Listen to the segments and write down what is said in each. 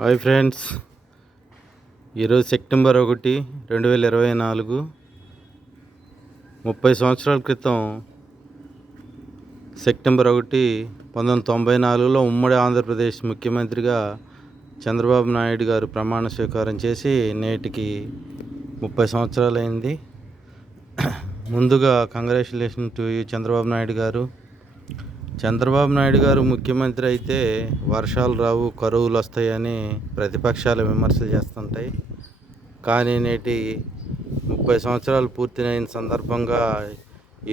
Hi friends, ఈరోజు September 1, 2024. 30 సంవత్సరాల క్రితం సెప్టెంబర్ 1, 1994లో ఉమ్మడి ఆంధ్రప్రదేశ్ ముఖ్యమంత్రిగా చంద్రబాబు నాయుడు గారు ప్రమాణ స్వీకారం చేసి నేటికి 30 సంవత్సరాలైంది. ముందుగా congratulation to you Chandrababu Naidu గారు. చంద్రబాబు నాయుడు గారు ముఖ్యమంత్రి అయితే వర్షాలు రావు, కరువులు వస్తాయని ప్రతిపక్షాలు విమర్శలు చేస్తుంటాయి. కానీ నేటి 30 సంవత్సరాలు పూర్తయిన సందర్భంగా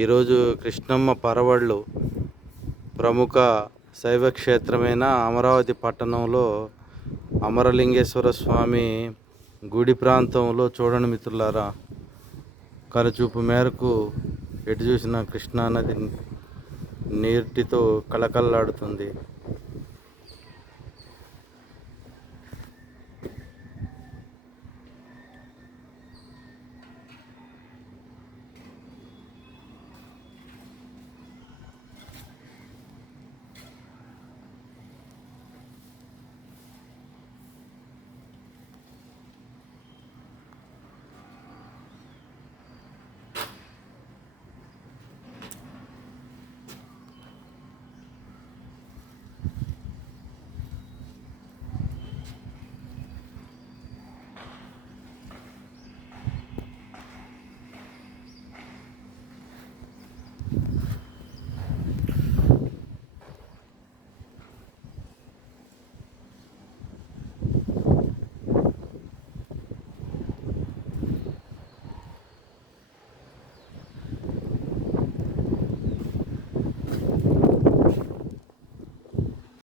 ఈరోజు కృష్ణమ్మ పరవళ్ళు ప్రముఖ శైవ క్షేత్రమైన అమరావతి పట్టణంలో అమరలింగేశ్వర స్వామి గుడి ప్రాంతంలో చూడండి మిత్రులారా, కనుచూపు మేరకు ఎటు చూసిన కృష్ణానది నీటితో కళకళలాడుతుంది.